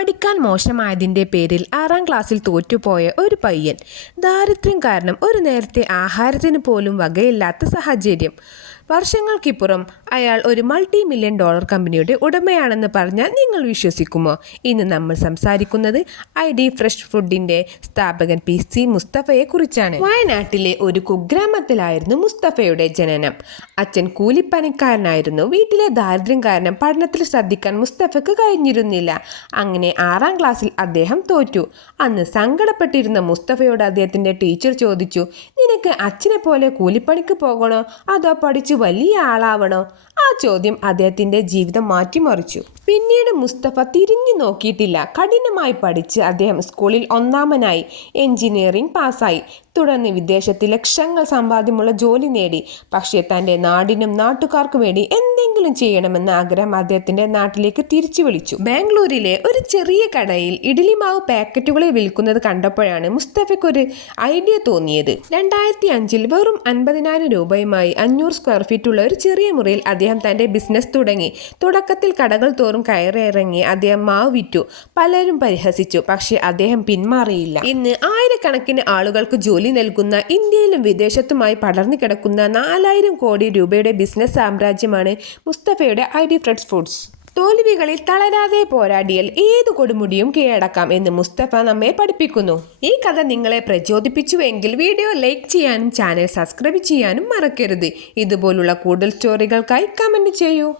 പഠിക്കാൻ മോശമായതിൻ്റെ പേരിൽ 6ാം ക്ലാസ്സിൽ തോറ്റുപോയ ഒരു പയ്യൻ. ദാരിദ്ര്യം കാരണം ഒരു നേരത്തെ ആഹാരത്തിന് പോലും വകയില്ലാത്ത സാഹചര്യം. വർഷങ്ങൾക്കിപ്പുറം അയാൾ ഒരു $multi-million കമ്പനിയുടെ ഉടമയാണെന്ന് പറഞ്ഞാൽ നിങ്ങൾ വിശ്വസിക്കുമോ? ഇന്ന് നമ്മൾ സംസാരിക്കുന്നത് ID ഫ്രഷ് ഫുഡിൻ്റെ സ്ഥാപകൻ PC മുസ്തഫയെക്കുറിച്ചാണ്. വയനാട്ടിലെ ഒരു കുഗ്രാമത്തിലായിരുന്നു മുസ്തഫയുടെ ജനനം. അച്ഛൻ കൂലിപ്പണിക്കാരനായിരുന്നു. വീട്ടിലെ ദാരിദ്ര്യം കാരണം പഠനത്തിൽ ശ്രദ്ധിക്കാൻ മുസ്തഫയ്ക്ക് കഴിഞ്ഞിരുന്നില്ല. അങ്ങനെ 6ാം ക്ലാസ്സിൽ അദ്ദേഹം തോറ്റു. അന്ന് സങ്കടപ്പെട്ടിരുന്ന മുസ്തഫയോട് അദ്ദേഹത്തിൻ്റെ ടീച്ചർ ചോദിച്ചു, നിനക്ക് അച്ഛനെ പോലെ കൂലിപ്പണിക്ക് പോകണോ അതോ പഠിച്ചു വലിയ ആളാവണോ? ആ ചോദ്യം അദ്ദേഹത്തിൻ്റെ ജീവിതം മാറ്റിമറിച്ചു. പിന്നീട് മുസ്തഫ തിരിഞ്ഞു നോക്കിയിട്ടില്ല. കഠിനമായി പഠിച്ച് അദ്ദേഹം സ്കൂളിൽ ഒന്നാമനായി, എഞ്ചിനീയറിംഗ് പാസ്സായി. തുടർന്ന് വിദേശത്ത് ലക്ഷങ്ങൾ സമ്പാദ്യമുള്ള ജോലി നേടി. പക്ഷേ തൻ്റെ നാടിനും നാട്ടുകാർക്കും വേണ്ടി എന്തെങ്കിലും ചെയ്യണമെന്ന ആഗ്രഹം അദ്ദേഹത്തിൻ്റെ നാട്ടിലേക്ക് തിരിച്ചു വിളിച്ചു. ബാംഗ്ലൂരിലെ ഒരു ചെറിയ കടയിൽ ഇഡ്ഡലിമാവ് പാക്കറ്റുകളിൽ വിൽക്കുന്നത് കണ്ടപ്പോഴാണ് മുസ്തഫയ്ക്കൊരു ഐഡിയ തോന്നിയത്. 2005 വെറും 50,000 രൂപയുമായി 500 സ്ക്വയർ ഫീറ്റുള്ള ഒരു ചെറിയ മുറിയിൽ അദ്ദേഹം തൻ്റെ ബിസിനസ് തുടങ്ങി. തുടക്കത്തിൽ കടകൾ തോറും കയറിയിറങ്ങി അദ്ദേഹം മാവ് വിറ്റു. പലരും പരിഹസിച്ചു, പക്ഷേ അദ്ദേഹം പിന്മാറിയില്ല. ഇന്ന് ആയിരക്കണക്കിന് ആളുകൾക്ക് ജോലി നൽകുന്ന, ഇന്ത്യയിലും വിദേശത്തുമായി പടർന്നു കിടക്കുന്ന 4000 കോടി രൂപയുടെ ബിസിനസ് സാമ്രാജ്യമാണ് മുസ്തഫയുടെ ID ഫ്രഷ് ഫുഡ്സ്. തോൽവികളിൽ തളരാതെ പോരാടിയാൽ ഏതു കൊടുമുടിയും കീഴടക്കാം എന്ന് മുസ്തഫ നമ്മെ പഠിപ്പിക്കുന്നു. ഈ കഥ നിങ്ങളെ പ്രചോദിപ്പിച്ചുവെങ്കിൽ വീഡിയോ ലൈക്ക് ചെയ്യാനും ചാനൽ സബ്സ്ക്രൈബ് ചെയ്യാനും മറക്കരുത്. ഇതുപോലുള്ള കൂടുതൽ സ്റ്റോറികൾക്കായി കമൻറ്റ് ചെയ്യൂ.